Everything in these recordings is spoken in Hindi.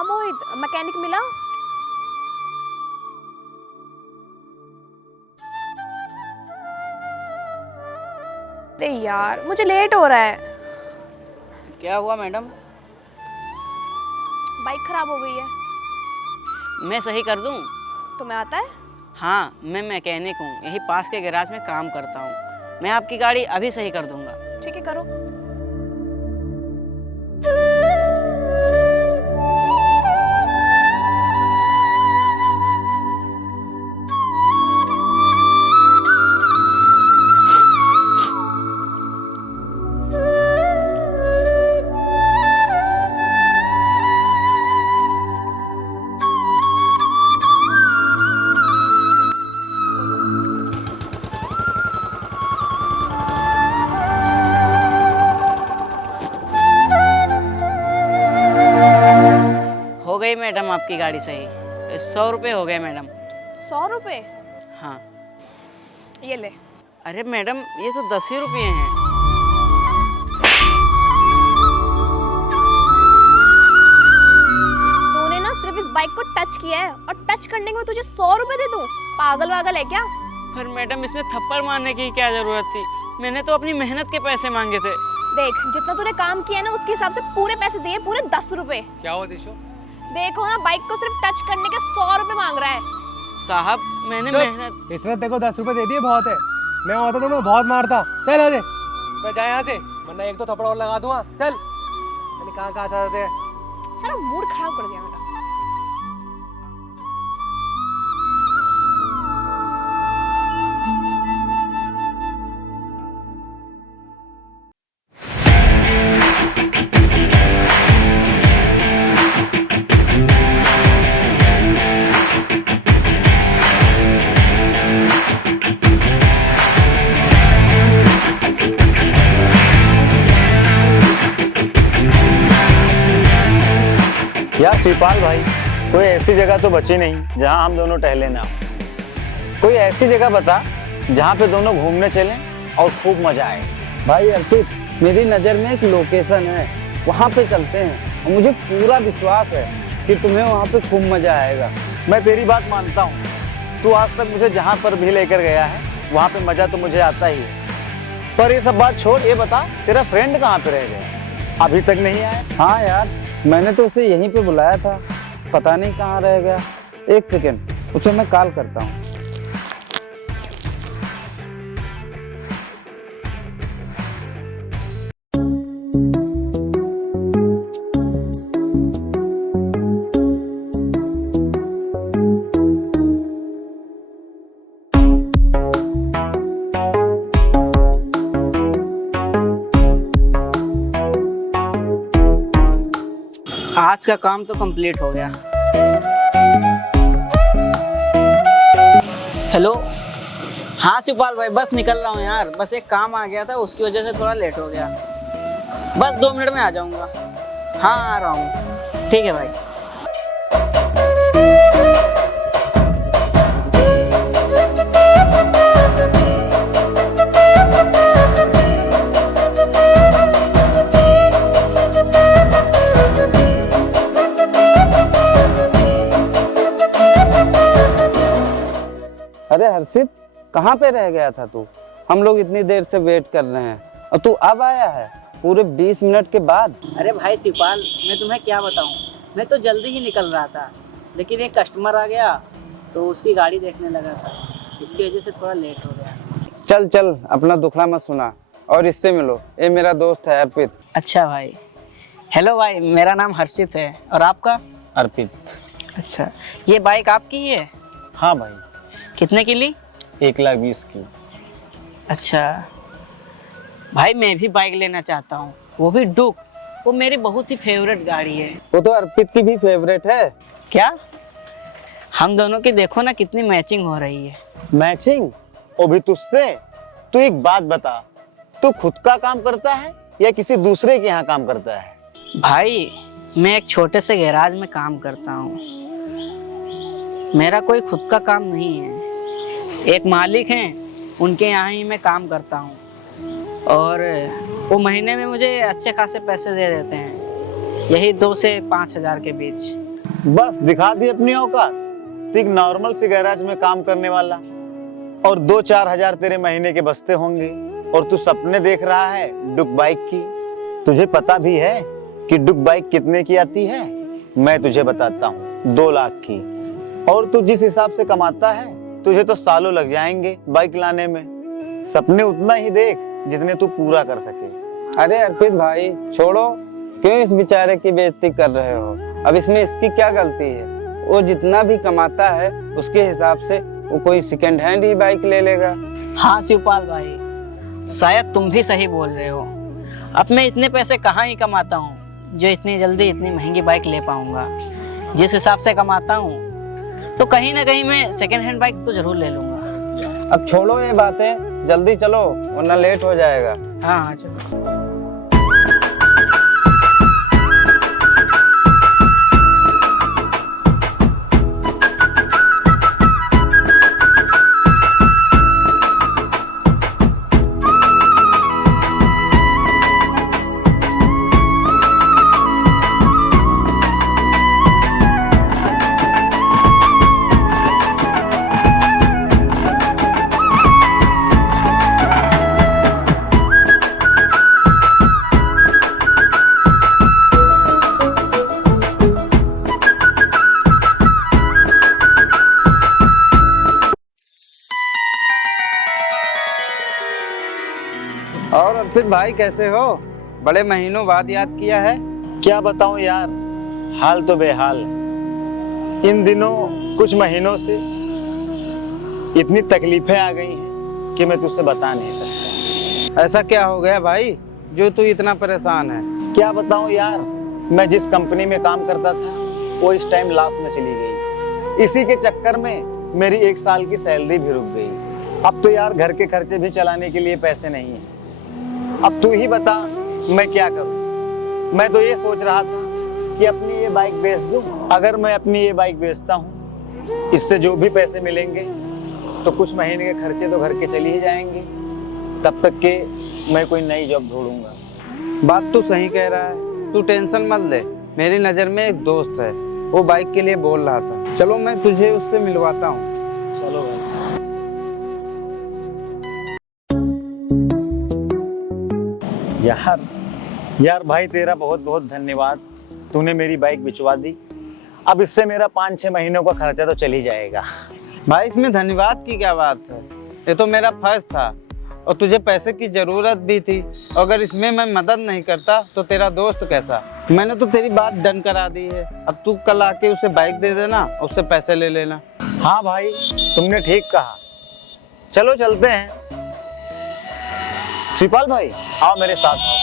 हाँ मोहित, मैकेनिक मिला? अरे यार मुझे लेट हो रहा है। क्या हुआ मैडम? बाइक खराब हो गई है। मैं सही कर दूं? तुम्हें आता है? हाँ, मैं मैकेनिक हूँ, यही पास के गैराज में काम करता हूँ। मैं आपकी गाड़ी अभी सही कर दूंगा। ठीक है, करो। हो गई मैडम आपकी गाड़ी सही। 100 रुपये हो गए मैडम। 100 रुपए? हाँ। ये ले। अरे मैडम, ये तो 10 ही रुपये हैं। तूने ना सिर्फ इस बाइक को टच किया है और टच करने के मैं तुझे 100 रुपए दे दूं? पागल वागल है क्या? पर मैडम, इसमें थप्पड़ मारने की क्या जरूरत थी? मैंने तो अपनी मेहनत के पैसे मांगे थे। देख, जितना तूने काम किया ना उसके हिसाब से पूरे पैसे दिए, पूरे 10 रुपए। क्या हुआ दिशो? देखो ना, बाइक को सिर्फ टच करने के 100 रुपए मांग रहा है। साहब, मैंने मेहनत। इसने देखो 10 रुपए दे दिए, बहुत है। मैं होता तो मैं बहुत मारता। चल आजे, मैं जाए यहाँ से, वरना एक तो थप्पड़ और लगा दूंगा। चल, मैंने कहाँ जाते हैं। सारा मूड खराब कर दिया मेरा। यार शिवपाल भाई, कोई ऐसी जगह तो बची नहीं जहां हम दोनों टहले ना हो। कोई ऐसी जगह बता जहां पे दोनों घूमने चलें और खूब मजा आए। भाई अर्पित, मेरी नज़र में एक लोकेशन है, वहाँ पे चलते हैं और मुझे पूरा विश्वास है कि तुम्हें वहाँ पे खूब मजा आएगा। मैं तेरी बात मानता हूँ, तू आज तक मुझे जहां पर भी लेकर गया है वहां पे मजा तो मुझे आता ही है। पर ये सब बात छोड़, ये बता तेरा फ्रेंड कहाँ पे रह गया? अभी तक नहीं आया? हाँ यार, मैंने तो उसे यहीं पे बुलाया था, पता नहीं कहाँ रह गया। एक सेकेंड, उसे मैं कॉल करता हूँ। आज का काम तो कंप्लीट हो गया। हेलो। हाँ शिवपाल भाई, बस निकल रहा हूँ यार, बस एक काम आ गया था, उसकी वजह से थोड़ा लेट हो गया। बस 2 मिनट में आ जाऊँगा। हाँ, आ रहा हूँ। ठीक है भाई। अरे हर्षित, कहाँ पे रह गया था तू? हम लोग इतनी देर से वेट कर रहे हैं और तू अब आया है, पूरे 20 मिनट के बाद। अरे भाई शिवपाल, मैं तुम्हें क्या बताऊँ, मैं तो जल्दी ही निकल रहा था, लेकिन एक कस्टमर आ गया तो उसकी गाड़ी देखने लगा था, इसकी वजह से थोड़ा लेट हो गया। चल चल, अपना दुखड़ा मत सुना और इससे मिलो, ये मेरा दोस्त है अर्पित। अच्छा भाई। हेलो भाई, मेरा नाम हर्षित है, और आपका? अर्पित। अच्छा, ये बाइक आपकी ही है? हाँ भाई। कितने की ली? 1,20,000 की। अच्छा भाई, मैं भी बाइक लेना चाहता हूँ, वो भी डुक। वो मेरी बहुत ही फेवरेट गाड़ी है। वो तो अर्पित की भी फेवरेट है। क्या? हम दोनों की देखो ना कितनी मैचिंग हो रही है। मैचिंग? वो भी तुझसे? तू एक बात बता, तू खुद का काम करता है या किसी दूसरे के यहाँ काम करता है? भाई, मैं एक छोटे से गैराज में काम करता हूँ, मेरा कोई खुद का काम नहीं है। एक मालिक हैं, उनके यहाँ ही मैं काम करता हूँ, और वो महीने में मुझे अच्छे खासे पैसे दे देते हैं, यही 2 से 5 हज़ार के बीच। बस दिखा दी अपनी औकात। तो एक नॉर्मल सी गैराज में काम करने वाला और 2-4 हजार तेरे महीने के बचते होंगे, और तू सपने देख रहा है डुक बाइक की। तुझे पता भी है कि डुक बाइक कितने की आती है? मैं तुझे बताता हूँ, 2 लाख की। और तू जिस हिसाब से कमाता है तुझे तो सालों लग जाएंगे बाइक लाने में। सपने उतना ही देख जितने तू पूरा कर सके। अरे अर्पित भाई छोड़ो, क्यों इस बेचारे की बेइज्जती कर रहे हो? अब इसमें इसकी क्या गलती है? वो जितना भी कमाता है उसके हिसाब से वो कोई सेकंड हैंड ही बाइक ले लेगा। हाँ शिवपाल भाई, शायद तुम भी सही बोल रहे हो। अब मैं इतने पैसे कहाँ ही कमाता हूँ जो इतनी जल्दी इतनी महंगी बाइक ले पाऊंगा। जिस हिसाब से कमाता हूँ तो कहीं ना कहीं मैं सेकंड हैंड बाइक तो जरूर ले लूंगा। अब छोड़ो ये बातें, जल्दी चलो वरना लेट हो जाएगा। हाँ हाँ चलो। और अर्पित भाई कैसे हो? बड़े महीनों बाद याद किया है। क्या बताऊं यार, हाल तो बेहाल है। इन दिनों कुछ महीनों से इतनी तकलीफें आ गई हैं कि मैं तुझसे बता नहीं सकता। ऐसा क्या हो गया भाई जो तू इतना परेशान है? क्या बताऊं यार, मैं जिस कंपनी में काम करता था वो इस टाइम लॉस में चली गई। इसी के चक्कर में मेरी 1 साल की सैलरी भी रुक गई। अब तो यार घर के खर्चे भी चलाने के लिए पैसे नहीं है। अब तू ही बता मैं क्या करूं। मैं तो ये सोच रहा था कि अपनी ये बाइक बेच दूं। अगर मैं अपनी ये बाइक बेचता हूं, इससे जो भी पैसे मिलेंगे तो कुछ महीने के खर्चे तो घर के चले ही जाएंगे। तब तक के मैं कोई नई जॉब ढूंढूंगा। बात तू सही कह रहा है, तू टेंशन मत ले। मेरी नज़र में एक दोस्त है, वो बाइक के लिए बोल रहा था। चलो मैं तुझे उससे मिलवाता हूँ। चलो भाई। यार भाई तेरा बहुत बहुत धन्यवाद। तूने मेरी बाइक बिचवा दी। अब इससे मेरा 5-6 महीनों का खर्चा तो चल ही जाएगा। भाई इसमें धन्यवाद की क्या बात है? ये तो मेरा फर्ज था और तुझे पैसे की जरूरत भी थी। अगर इसमें मैं मदद नहीं करता तो तेरा दोस्त कैसा? मैंने तो तेरी बात डन करा दी है। अब तू कल आके उसे बाइक दे देना, उससे पैसे ले लेना। हाँ भाई तुमने ठीक कहा। चलो चलते हैं। शिवपाल भाई आओ मेरे साथ आओ।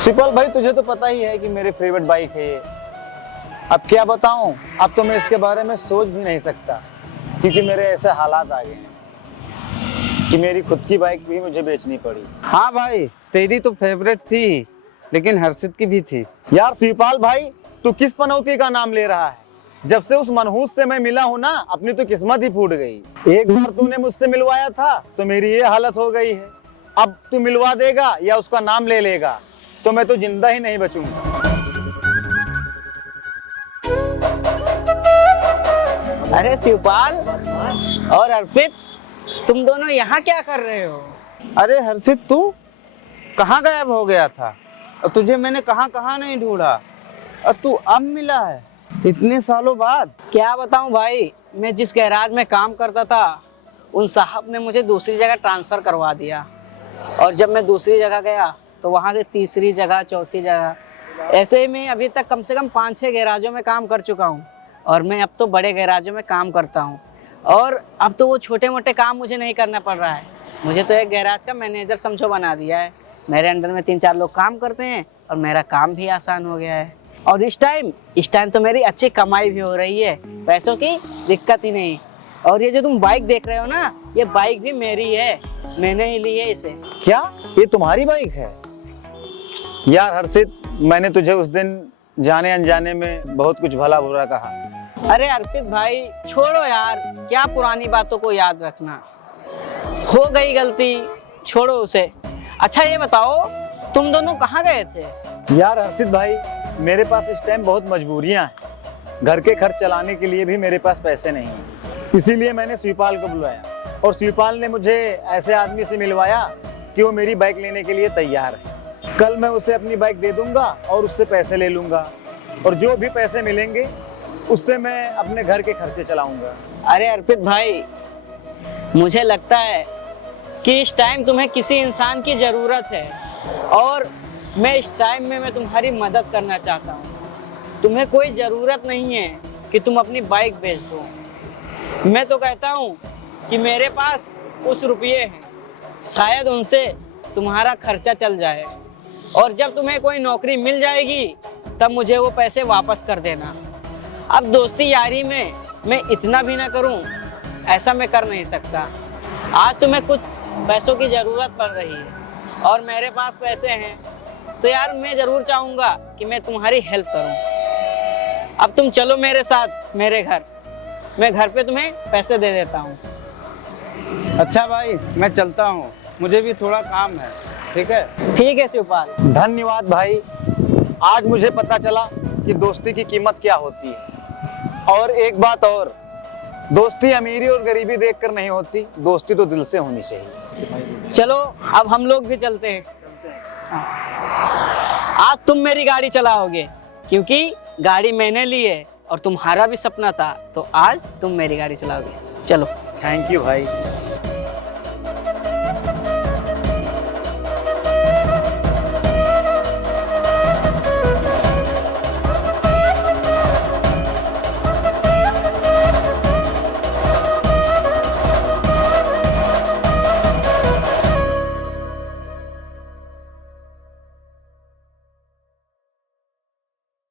शिवपाल भाई तुझे तो पता ही है कि मेरी फेवरेट बाइक है ये। अब क्या बताऊं, अब तो मैं इसके बारे में सोच भी नहीं सकता क्योंकि मेरे ऐसे हालात आ गए हैं कि मेरी खुद की बाइक भी मुझे बेचनी पड़ी। हाँ भाई तेरी तो फेवरेट थी लेकिन हर्षित की भी थी। यार शिवपाल भाई तू किस पनौती का नाम ले रहा है? जब से उस मनहूस से मैं मिला हूं ना, अपनी तो किस्मत ही फूट गई। एक बार तूने मुझसे मिलवाया था तो मेरी ये हालत हो गई है। अब तू मिलवा देगा या उसका नाम ले लेगा तो मैं तो जिंदा ही नहीं बचूंगा। अरे शिवपाल और अर्पित, तुम दोनों यहाँ क्या कर रहे हो? अरे हर्षित तू कहाँ गायब हो गया था? और तुझे मैंने कहाँ कहाँ नहीं ढूंढा और तू अब मिला है इतने सालों बाद। क्या बताऊं भाई, मैं जिस गैराज में काम करता था उन साहब ने मुझे दूसरी जगह ट्रांसफ़र करवा दिया। और जब मैं दूसरी जगह गया तो वहाँ से तीसरी जगह, चौथी जगह, ऐसे ही मैं अभी तक कम से कम 5-6 गैराजों में काम कर चुका हूँ। और मैं अब तो बड़े गैराजों में काम करता हूँ और अब तो वो छोटे मोटे काम मुझे नहीं करना पड़ रहा है। मुझे तो एक गैराज का मैनेजर समझो बना दिया है। मेरे अंडर में 3-4 लोग काम करते हैं और मेरा काम भी आसान हो गया है। और इस टाइम तो मेरी अच्छी कमाई भी हो रही है, पैसों की दिक्कत ही नहीं। और ये जो तुम बाइक देख रहे हो ना, ये बाइक भी मेरी है, मैंने ही ली है इसे। क्या ये तुम्हारी बाइक है? यार हर्षित, मैंने तुझे उस दिन जाने अनजाने में बहुत कुछ भला बुरा कहा। अरे अर्पित भाई छोड़ो यार, क्या पुरानी बातों को याद रखना, हो गई गलती, छोड़ो उसे। अच्छा ये बताओ, तुम दोनों कहाँ गए थे? यार हर्षित भाई, मेरे पास इस टाइम बहुत मजबूरियां हैं। घर के खर्च चलाने के लिए भी मेरे पास पैसे नहीं हैं। इसीलिए मैंने शिवपाल को बुलाया और शिवपाल ने मुझे ऐसे आदमी से मिलवाया कि वो मेरी बाइक लेने के लिए तैयार है। कल मैं उसे अपनी बाइक दे दूंगा और उससे पैसे ले लूंगा, और जो भी पैसे मिलेंगे उससे मैं अपने घर के खर्चे चलाऊंगा। अरे अर्पित भाई, मुझे लगता है कि इस टाइम तुम्हें किसी इंसान की ज़रूरत है, और मैं इस टाइम में मैं तुम्हारी मदद करना चाहता हूँ। तुम्हें कोई ज़रूरत नहीं है कि तुम अपनी बाइक बेच दो। मैं तो कहता हूँ कि मेरे पास कुछ रुपये हैं, शायद उनसे तुम्हारा खर्चा चल जाए, और जब तुम्हें कोई नौकरी मिल जाएगी तब मुझे वो पैसे वापस कर देना। अब दोस्ती यारी में मैं इतना भी ना करूँ, ऐसा मैं कर नहीं सकता। आज तुम्हें कुछ पैसों की ज़रूरत पड़ रही है और मेरे पास पैसे हैं, तो यार मैं ज़रूर चाहूँगा कि मैं तुम्हारी हेल्प करूँ। अब तुम चलो मेरे साथ मेरे घर, मैं घर पे तुम्हें पैसे दे देता हूँ। अच्छा भाई, मैं चलता हूँ, मुझे भी थोड़ा काम है। ठीक है? ठीक है शिवपाल। धन्यवाद भाई, आज मुझे पता चला कि दोस्ती की कीमत क्या होती है। और एक बात और, दोस्ती अमीरी और गरीबी देखकर नहीं होती, दोस्ती तो दिल से होनी चाहिए। चलो अब हम लोग भी चलते हैं। आज तुम मेरी गाड़ी चलाओगे, क्योंकि गाड़ी मैंने ली है और तुम्हारा भी सपना था, तो आज तुम मेरी गाड़ी चलाओगे। चलो। थैंक यू भाई।